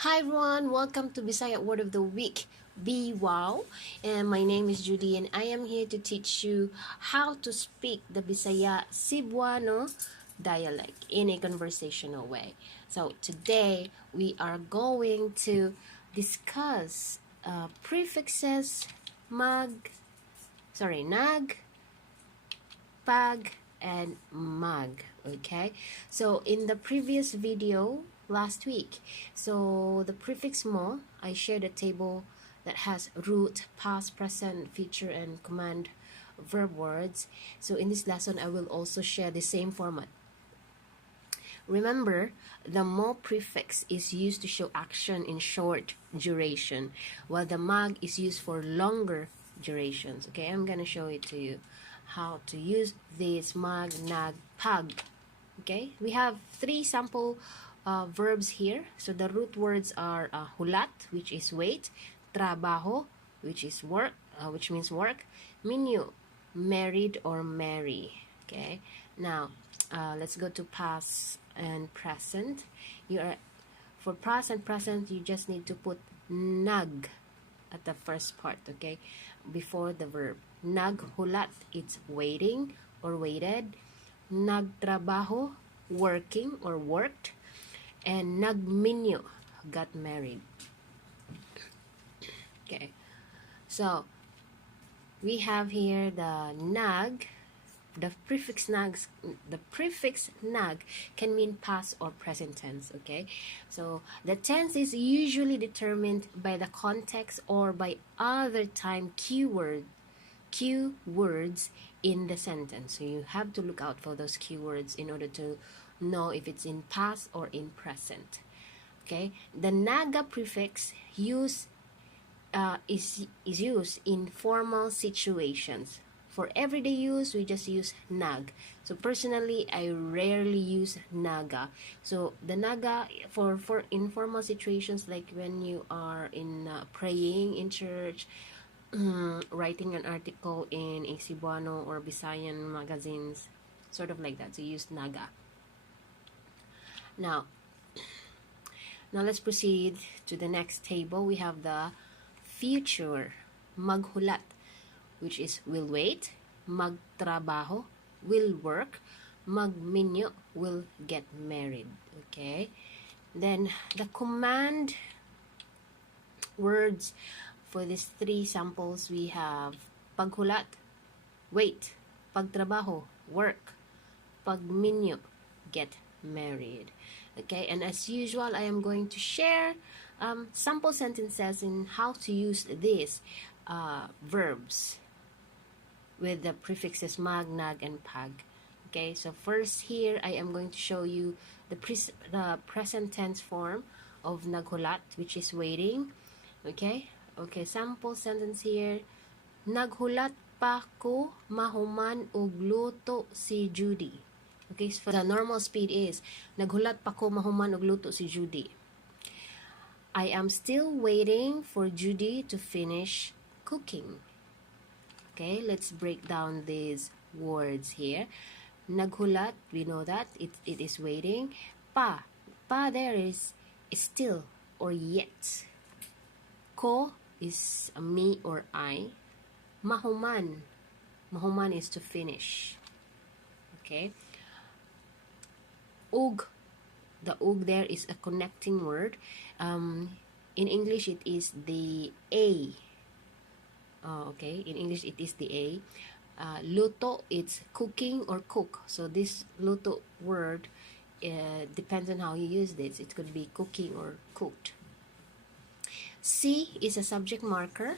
Hi everyone, welcome to Bisaya Word of the Week. Be wow, and my name is Judy, and I am here to teach you how to speak the Bisaya Cebuano dialect in a conversational way. So today we are going to discuss prefixes nag, pag, and mag. Okay, so in the previous video last week, so the prefix mo, I shared a table that has root, past, present, future, and command verb words. So in this lesson I will also share the same format. Remember, the mo prefix is used to show action in short duration, while the mag is used for longer durations. Okay, I'm gonna show it to you how to use this mag, nag, pag. Okay, we have three sample verbs here. So the root words are hulat, which is wait, trabaho, which is work, which means work, minyo, married or marry. Okay, now let's go to past and present. For past and present, you just need to put nag at the first part, okay, before the verb. Naghulat, it's waiting or waited. Nagtrabaho, working or worked. And nagminyo, got married. Okay, so we have here the nag. The prefix nag can mean past or present tense. Okay, so the tense is usually determined by the context or by other time cue words in the sentence. So you have to look out for those keywords in order to know if it's in past or in present. Okay, the naga prefix is used in formal situations. For everyday use, we just use nag. So personally, I rarely use naga. So the naga for informal situations, like when you are in praying in church, writing an article in a Cebuano or Bisayan magazines, sort of like that. So use naga. Now let's proceed to the next table. We have the future, maghulat, which is will wait, magtrabaho, will work, magminyo, will get married. Okay, then the command words for these three samples, we have paghulat, wait, pagtrabaho, work, pagminyo, get married. Okay, and as usual, I am going to share sample sentences in how to use these verbs with the prefixes mag, nag, and pag. Okay, so first here I am going to show you the present tense form of naghulat, which is waiting. Okay, sample sentence here. Naghulat pa ko mahuman og luto si Judy. Okay, so the normal speed is naghulat pa ko mahuman og luto si Judy. I am still waiting for Judy to finish cooking. Okay, let's break down these words here. Naghulat, we know that it is waiting. Pa there is still or yet. Ko is me or I. Mahuman is to finish. Okay. Ug, the ug there is a connecting word. In English it is the A. Okay, in English it is the A. Luto, it's cooking or cook. So this luto word depends on how you use this. It could be cooking or cooked. C is a subject marker,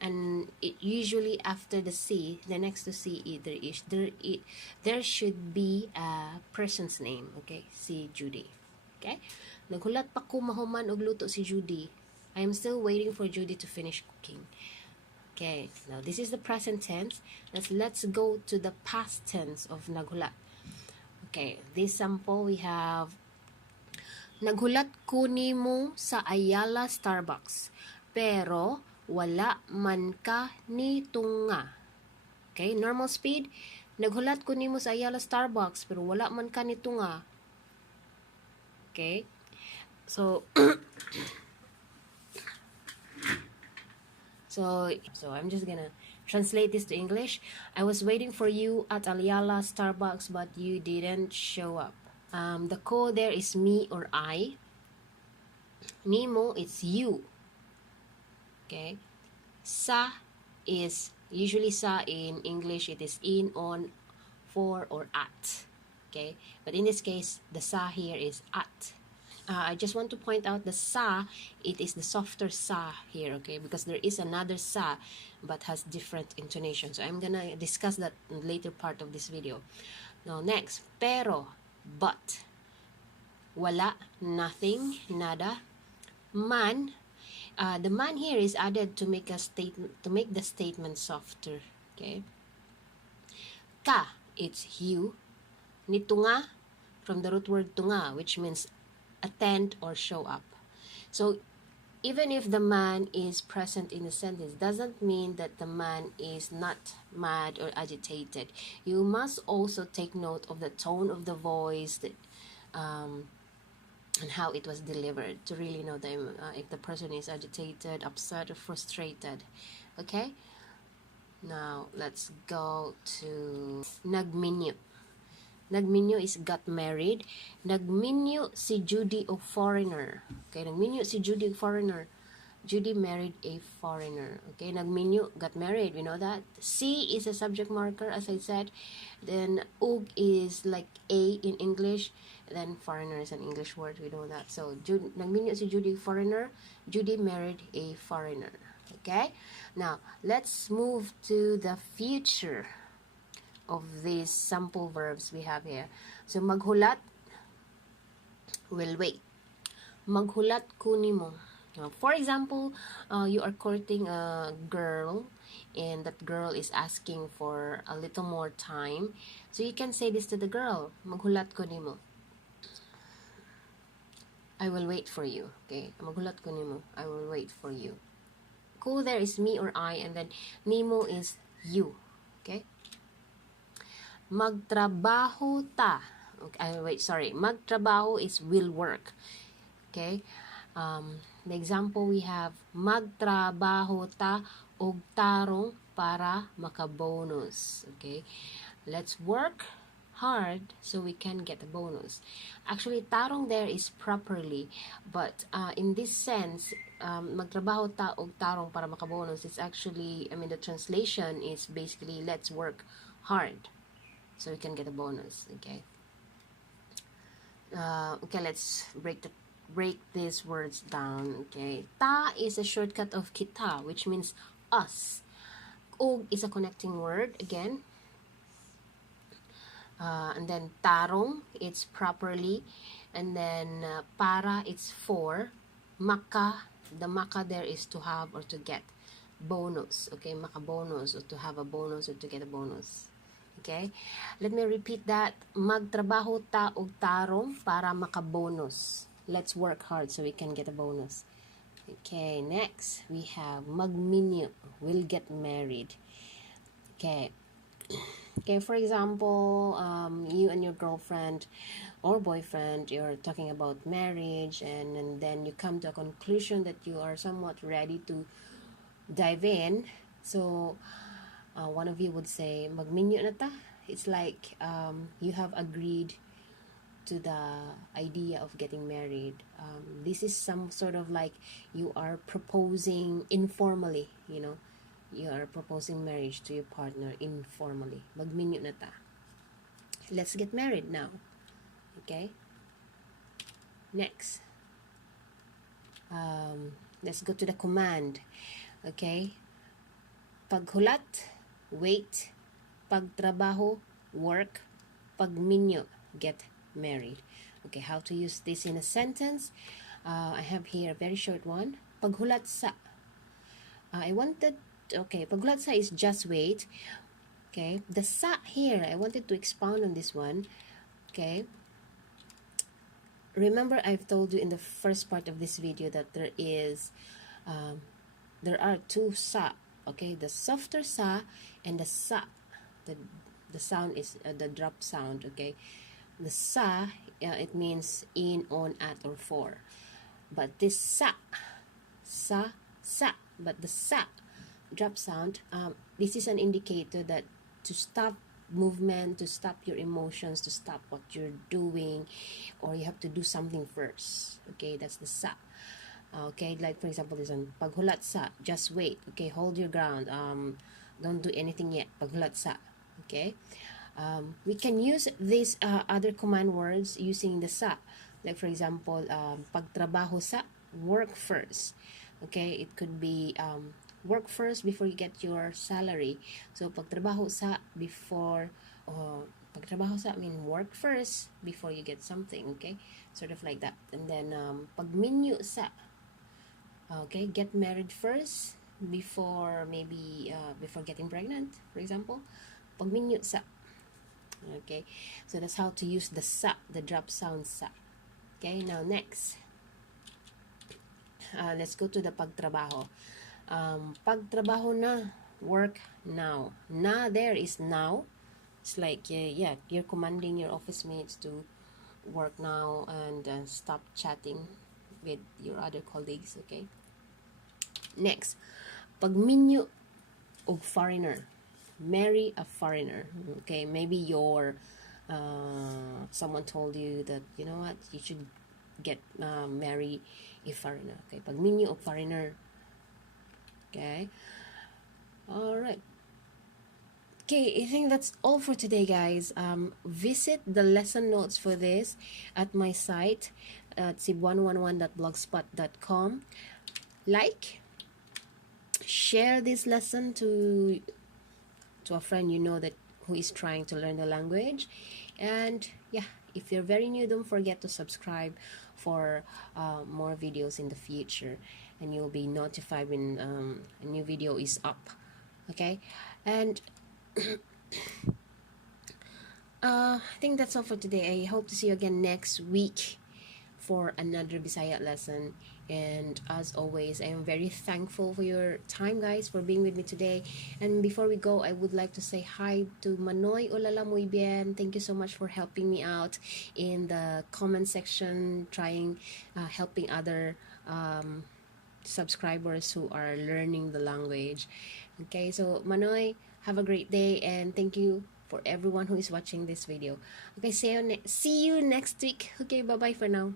and it usually after the C, the next to C there should be a person's name. Okay, si Judy. Okay, naghulat pa ko mahuman og luto si Judy. I am still waiting for Judy to finish cooking. Okay, now this is the present tense. Let's go to the past tense of naghulat. Okay, this sample we have naghulat ko nimo sa Ayala Starbucks, pero wala man ka ni tunga. Okay, normal speed. Naghulat ko nimo sa Ayala Starbucks, pero wala man ka ni tunga. Okay, so So I'm just gonna translate this to English. I was waiting for you at Aliala Starbucks, but you didn't show up. The ko there is me or I. Nimo, it's you. Okay. Sa is usually sa in English. It is in, on, for, or at. Okay. But in this case, the sa here is at. I just want to point out the sa, it is the softer sa here, okay, because there is another sa but has different intonation. So I'm gonna discuss that in the later part of this video. Now next, pero, but, wala, nothing, nada, man. The man here is added to make a statement, to make the statement softer, okay. Ka, it's you. Ni tunga, from the root word tunga, which means attend or show up. So even if the man is present in the sentence, doesn't mean that the man is not mad or agitated. You must also take note of the tone of the voice, and how it was delivered to really know if the person is agitated, upset, or frustrated. Okay, now let's go to nagminyo. Nagminyo is got married. Nagminyo si Judy o foreigner. Okay, nagminyo si Judy o foreigner. Judy married a foreigner. Okay, nagminyo got married. We know that. Si is a subject marker, as I said. Then ug is like a in English. Then foreigner is an English word. We know that. So nagminyo si Judy foreigner. Judy married a foreigner. Okay. Now let's move to the future of these sample verbs we have here. So maghulat, will wait. Maghulat ko nimo. For example, you are courting a girl and that girl is asking for a little more time. So you can say this to the girl, maghulat ko nimo. I will wait for you. Okay, maghulat ko nimo. I will wait for you. Ko there is me or I, and then nimo is you. Okay. Magtrabaho ta. Okay, wait, sorry. Magtrabaho is will work. Okay. The example we have, magtrabaho ta og tarong para makabonus. Okay. Let's work hard so we can get a bonus. Actually, tarong there is properly, but in this sense, magtrabaho ta og tarong para makabonus, it's actually, I mean, the translation is basically let's work hard so we can get a bonus. Okay. Okay, let's break these words down. Okay, ta is a shortcut of kita, which means us. Og is a connecting word again. And then tarong, it's properly, and then para, it's for. Maka, the maka there is to have or to get. Bonus, okay, makabonus, or to have a bonus or to get a bonus. Okay, let me repeat that. Magtrabaho ta og tarong para makabonus. Let's work hard so we can get a bonus. Okay, next we have magminyo, will get married. Okay. Okay, for example, you and your girlfriend or boyfriend, you're talking about marriage, and then you come to a conclusion that you are somewhat ready to dive in. So one of you would say, magminyo na ta. It's like you have agreed to the idea of getting married. This is some sort of like you are proposing informally, you know. You are proposing marriage to your partner informally. Magminyo na ta. Let's get married now. Okay? Next. Let's go to the command. Okay? Paghulat, wait. Pagtrabaho, work. Pagminyo, get married. Okay, how to use this in a sentence? I have here a very short one. Paghulat sa. Okay, paghulat sa is just wait. Okay, the sa here, I wanted to expound on this one. Okay, remember I've told you in the first part of this video that there are two sa. Okay, the softer sa and the sa. The sound is the drop sound. Okay, the sa, it means in, on, at, or for. But this sa, but the sa drop sound, this is an indicator that to stop movement, to stop your emotions, to stop what you're doing, or you have to do something first. Okay, that's the sa. Okay, like for example, this one, paghulat sa, just wait. Okay, hold your ground. Don't do anything yet. Paghulat sa. Okay, we can use these other command words using the sa. Like for example, pagtrabaho sa, work first. Okay, it could be work first before you get your salary. So pagtrabaho sa before, pagtrabaho sa mean work first before you get something. Okay, sort of like that. And then pagminyo sa, okay, get married first before maybe before getting pregnant, for example. Pagminyo sa. Okay, so that's how to use the sa, the drop sound sa. Okay, now next, let's go to the pagtrabaho. Pagtrabaho na, work now. Na there is now. It's like yeah, you're commanding your office mates to work now and stop chatting with your other colleagues. Okay, next, pagminyo og foreigner, marry a foreigner. Okay, maybe your someone told you that, you know what, you should get marry a foreigner. Okay, pagminyo og foreigner. Okay, all right. Okay, I think that's all for today, guys. Visit the lesson notes for this at my site at cebuano11.blogspot.com. Like, share this lesson to a friend you know that who is trying to learn the language. And yeah, if you're very new, don't forget to subscribe for more videos in the future, and you'll be notified when a new video is up. Okay, and I think that's all for today. I hope to see you again next week for another Bisaya lesson. And as always, I am very thankful for your time, guys, for being with me today. And before we go, I would like to say hi to Manoy Olala Muy Bien. Thank you so much for helping me out in the comment section, helping other subscribers who are learning the language. Okay, so Manoy, have a great day, and thank you for everyone who is watching this video. Okay, see you next week. Okay, bye-bye for now.